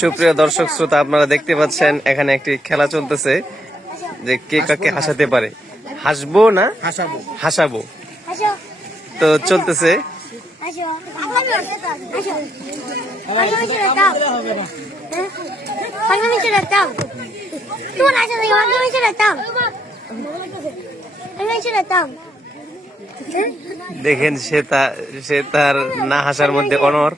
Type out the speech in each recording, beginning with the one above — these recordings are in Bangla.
সুপ্রিয় দর্শক শ্রোতা, আপনারা দেখতে পাচ্ছেন এখানে একটি খেলা চলতেছে যে কে কাকে হাসাতে পারে। হাসবো না হাসাবো তো চলতেছে। দেখেন সে তার না হাসার মধ্যে অনর।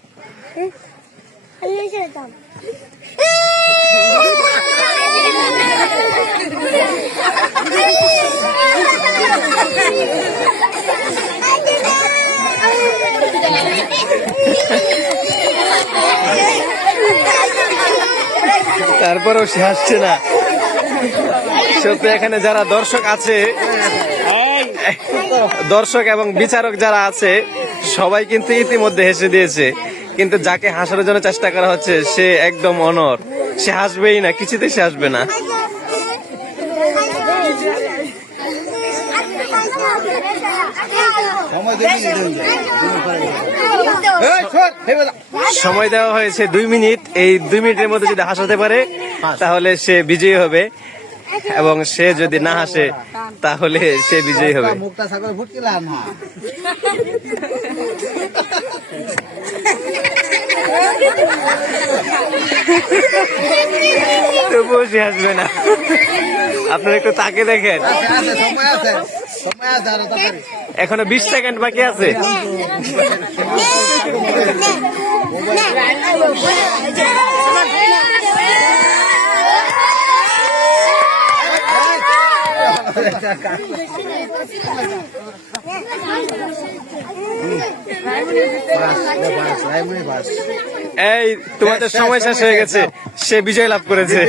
তারপরেও সে হাসছে না। সত্যি এখানে যারা দর্শক আছে, দর্শক এবং বিচারক যারা আছে, সবাই কিন্তু ইতিমধ্যে হেসে দিয়েছে, কিন্তু যাকে হাসানোর জন্য চেষ্টা করা হচ্ছে সে একদম অনর। সে হাসবেই না, কিছুতেই সে হাসবে না। সময় দেওয়া হয়েছে 2 মিনিট। এই 2 মিনিটের মধ্যে যদি হাসাতে পারে তাহলে সে বিজয়ী হবে, এবং সে যদি না হাসে তাহলে সে বিজয়ী হবে। তবুও সে হাসবে না। আপনারা একটু তাকে দেখেন, এখনো 20 সেকেন্ড বাকি আছে। এই তোমাদের সময় শেষ হয়ে গেছে, সে বিজয় লাভ করেছে।